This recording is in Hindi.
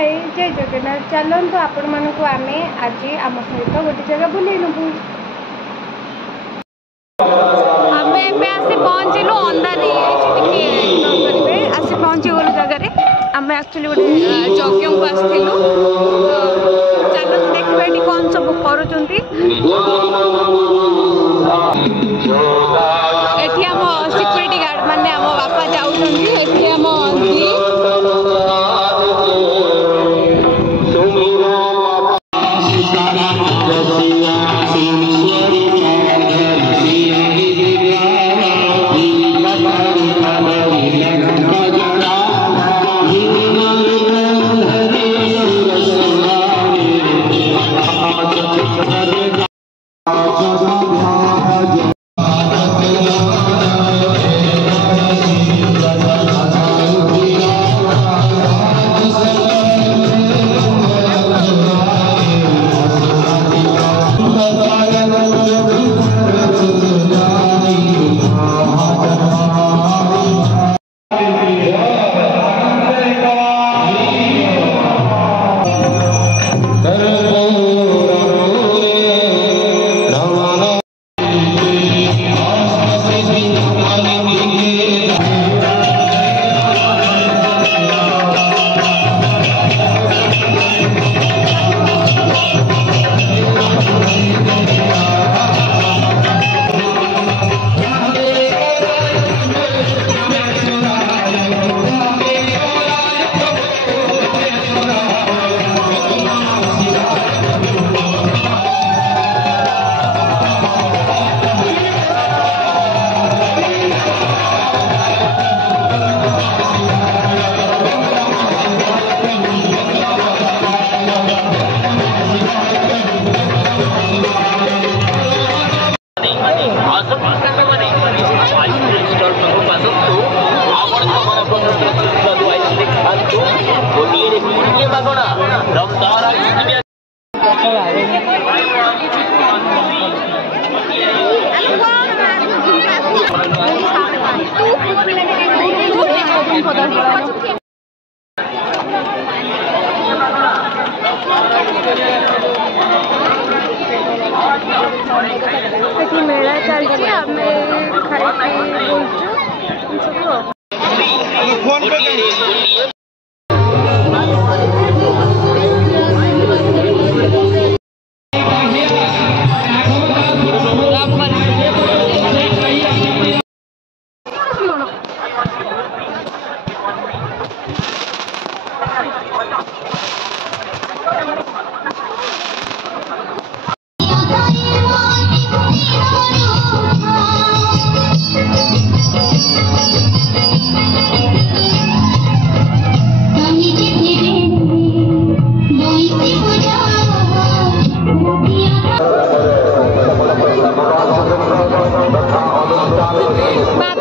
हाय जय जगन्नाथ चलतु आपण मानक आम आज आम सहित गोटे जगह बुले नबू आम आसी पहुँचलु अंधारी आसी पहुँची गलु जगह आम एक्चुअली गोटे यज्ञ को आसलु चलते देखा ये कौन सब कर सिक्यूरीटी गार्ड माने आम बापा जाऊँ मेला चलती आम खाई बात